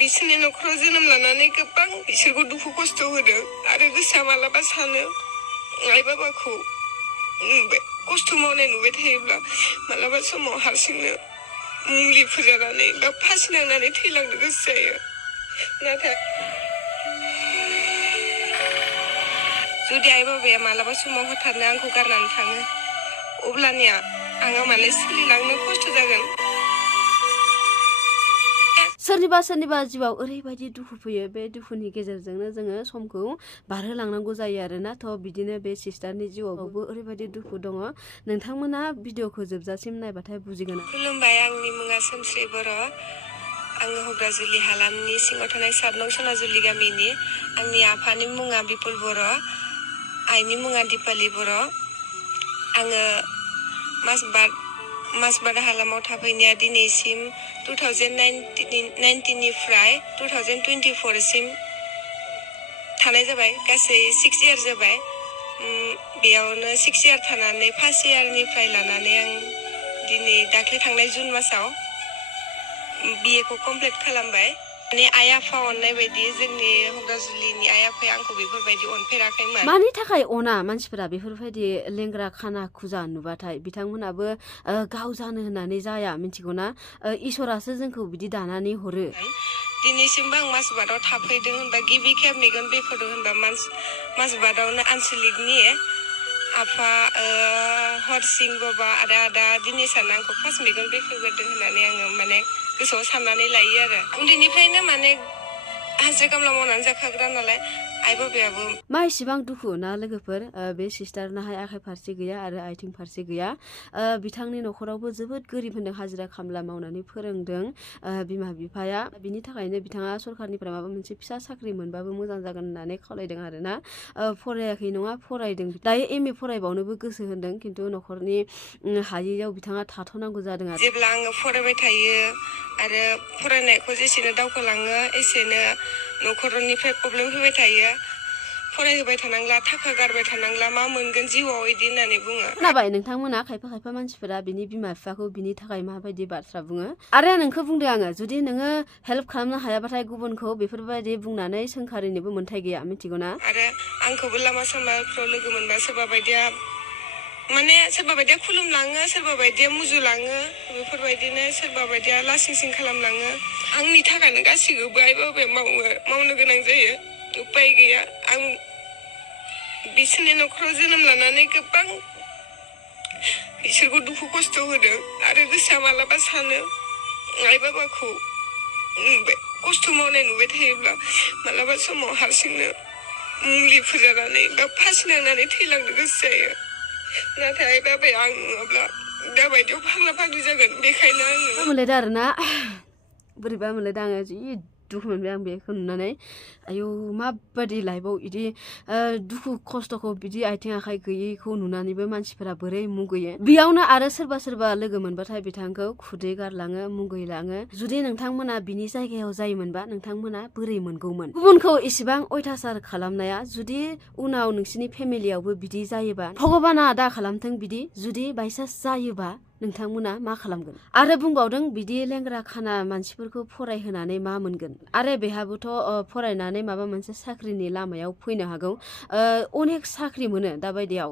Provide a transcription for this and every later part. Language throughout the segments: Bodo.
बिसोरनि न'खराव जोनोम लानानै गोबां बिसोरखौ दुखु खस्थ' होदों आरो गोसोआ मालाबा सानो आइ बाबाखौ खस्थ' मावनाय नुबाय थायोब्ला मालाबा समाव हारसिंनो मुलिफोर जानानै बा फासि नांनानै थैलांनो गोसो जायो। नाथाय जुदि आइ बाबाया मालाबा समाव हथारनो आंखौ गारनानै थाङो अब्लानिया आङो माने सोलिलांनो खस्थ' जागोन। सोरनिबा जिउआव ओरैबायदि दुखु फैयो बे दुखुनि गेजेरजोंनो जोङो समखौ बारहोलांनांगौ जायो आरोना। थ' बिदिनो बे सिस्टारनि जिउआवबो ओरैबायदि दुखु दङ। नोंथांमोना भिडिअखौ जोबजासिम नायबाथाय बुजिगोन। खुलुमबाय, आंनि मुङा सोमस्रि बर'। आङो हग्राजुलि हालामनि सिङाव थानाय 7 नं सनाजुलि गामिनि। आंनि आफानि मुङा बिपुल बर', आइनि मुङा दिपालि बर'। आङो मासबाद हालामाव थाफैनाया दिनैसिम 2019 निफ्राय 2024 सिम थानाय जाबाय। गासै 6 इयार जाबाय। बेयावनो 6 इयार थानानै फार्स्ट इयारनिफ्राय लानानै आं दिनै दाख्लै थांनाय जुन मासाव BA खौ कमप्लिट खालामबाय। माने आइ आफा अननाय बायदि जोंनि हग्राजुलिनि आइ आफाया आंखौ बेफोरबायदि अनफेराखैमोन। मानि थाखाय अना मानसिफोरा बेफोरबायदि लेंग्रा खाना खुजा नुबाथाय? बिथांमोनाबो गाव जानो होननानै जाया, मिथिगौना? इसोरासो जोंखौ बिदि दानानै हरो। दिनैसिमबो आं मासबादाव थाफैदों होनबा गिबि खेब मेगन बेखेवदों होनबा मासबादावनो आनसलिकनि आफा हरसिं बाबा आरो आदा दिनेशानो आंखौ फार्स्ट मेगन बेखेवग्रोदों होननानै आङो माने गोसोआव साननानै लायो आरो। उन्दैनिफ्रायनो माने हाजिरा खामला मावनानै जाखाग्रा नालाय आइ बाबायाबो। मा इसिबां दुखु ना लोगोफोर? बे सिस्टारनाहाय आखाइ फारसे गैया आरो आथिं फारसे गैया। बिथांनि न'खरावबो जोबोद गोरिब होनदों, हाजिरा खामला मावनानै फोरोंदों बिमा बिफाया। बिनि थाखायनो बिथाङा सरखारनिफ्राय माबा मोनसे फिसा साख्रि मोनबाबो मोजां जागोन होननानै खावलायदों आरोना। फरायाखै नङा, फरायदों। दायो MA फरायबावनोबो गोसो होदों, खिन्थु न'खरनि हायैयाव बिथाङा थाथ'नांगौ जादों आरो। जेब्ला आङो फरायबाय थायो आरो फरायनायखौ जेसेनो दावखोलाङो एसेनो न'खरनिफ्राय प्रब्लेम फैबाय थायो। फरायहोबाय थानांला, थाखा गारबाय थानांला, मा मोनगोन जिउआव इदि होननानै बुङो। खोनाबाय नोंथांमोना? खायफा मानसिफोरा बिनि बिमा बिफाखौ बिनि थाखाय माबायदि बाथ्रा बुङो। आरो नोंखौ बुंदों आङो, जुदि नोङो हेल्प खालामनो हायाबाथाय गुबुनखौ बेफोरबायदि बुंनानै सोंखारिनोबो मोन्थाय गैया, मिथिगौना? आरो आंखौबो लामा सामाफ्राव लोगो मोनबा सोरबा बायदिया खुलुमलाङो, सोरबा बायदिया मुजुलाङो, बेफोरबायदिनो सोरबा बायदिया लासिं सिं खालामलाङो। आंनि थाखायनो गासिखौबो आइ बाबाया मावनो गोनां जायो। उपाय गैया। आं बिसोरनि न'खराव जोनोम लानानै गोबां बिसोरखौ दुखु खस्थ' होदों आरो गोसोआ मालाबा सानो आइ बाबाखौ खस्थ' मावनाय नुबाय थायोब्ला मालाबा समाव हारसिंनो मुलिफोर जानानै बा फासि नांनानै थैलांनो गोसो जायो। नाथाय आइ बाबाया आं नङाब्ला दाबायदियाव फाग्ला फाग्लि जागोन। बेखायनो आङो मोनलायदों आरोना, बोरैबा मोनलायदों आङो। जि दुखु मोनबाय आं बेखौ नुनानै। आयौ, माबायदि लाइफआव बिदि दुखु खस्थ'खौ बिदि आथिं आखाइ गैयैखौ नुनानैबो मानसिफोरा बोरै मुगैयो। बेयावनो आरो सोरबा लोगो मोनबाथाय बिथांखौ खुदै गारलाङो, मुगैलाङो। जुदि नोंथांमोना बिनि जायगायाव जायोमोनबा नोंथांमोना बोरै मोनगौमोन? गुबुनखौ इसेबां अयथासार खालामनाया जुदि उनाव नोंसिनि फेमिलियावबो बिदि जायोबा, भगबाना दा खालामथों बिदि, जुदि बायसान्स जायोबा नोंथांमोना मा खालामगोन? आरो बुंबावदों बिदि लेंग्रा खाना मानसिफोरखौ फरायहोनानै मा मोनगोन? आरो बेहाबोथ' फरायनानै माबा मोनसे साख्रिनि लामायाव फैनो हागौ। अनेक साख्रि मोनो दाबायदियाव।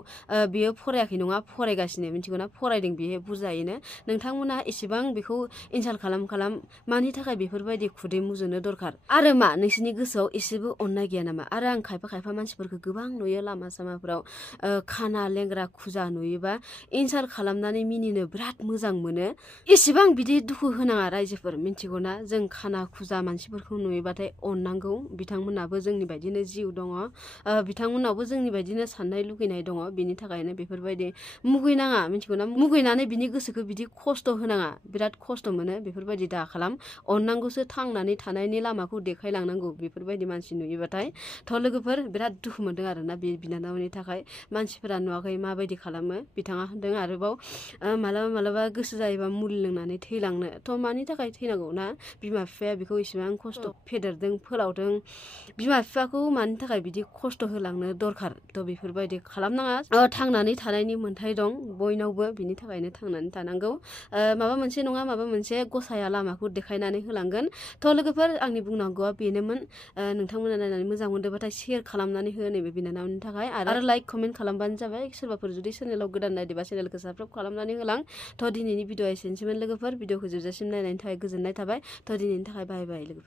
बियो फरायाखै नङा, फरायगासिनो, मिथिगौना? फरायदों बियो बुरजायैनो। नोंथांमोना इसेबां बेखौ इनसाल्ट खालाम मानि थाखाय बेफोरबायदि खुदै मुजुनो दरखार? आरो मा नोंसिनि गोसोआव एसेबो अननाय गैया नामा? आरो आं खायफा मानसिफोरखौ गोबां नुयो लामा सामाफ्राव खाना लेंग्रा खुजा नुयोबा इनसाल्ट खालामनानै मिनिनो बिराद मोजां मोनो। इसेबां बिदि दुखु होनाङा रायजोफोर, मिथिगौना? जों खाना खुजा मानसिफोरखौ नुयोबाथाय अननांगौ। बिथांमोनाबो जोंनि बायदिनो जिउ दङ, बिथांमोनावबो जोंनि बायदिनो साननाय लुगैनाय दङ। बिनि थाखायनो बेफोरबायदि मुगैनाङा, मिथिगौना? मुगैनानै बिनि गोसोखौ बिदि खस्थ' होनाङा। बिराद खस्थ' मोनो, बेफोरबायदि दा खालाम। अननांगौसो, थांनानै थानायनि लामाखौ देखायलांनांगौ बेफोरबायदि मानसि नुयोबाथाय। थ' लोगोफोर, बिराद दुखु मोनदों आरोना बे बिनानावनि थाखाय। मानसिफोरा नुवाखै माबायदि खालामो। बिथाङा होनदों आरोबाव मालाबा मालाबा गोसो जायोबा मुलि लोंनानै थैलांनो थ' मानि थाखाय थैनांगौ ना बिमा बिफाया बेखौ इसेबां खस्थ' फेदेरदों फोलावदों बिमा बिफाखौ मानि थाखाय बिदि खस्थ' होलांनो दरखार थ' बेफोरबायदि खालामनाङा थांनानै थानायनि मोन्थाय दं बयनावबो बिनि थाखायनो थांनानै थानांगौ माबा मोनसे नङा माबा मोनसे गसाया लामाखौ देखायनानै होलांगोन थ' लोगोफोर आंनि बुंनांगौआ बेनोमोन नोंथांमोना नायनानै मोजां मोनदोंबाथाय शेयार खालामनानै हो नैबे बिनानावनि थाखाय आरो लाइक कमेन्ट खालामबानो जाबाय सोरबाफोर जुदि चेनेलाव गोदान नायदोंबा चेनेलखौ साबस्क्राइब खालामनानै होलां थ' दिनैनि भिडिअआ एसेनोसैमोन लोगोफोर भिडिअखौ जोबजासिम नायनायनि थाखाय गोजोननाय थाबाय थ' दिनैनि थाखाय बाय बाय लोगोफोर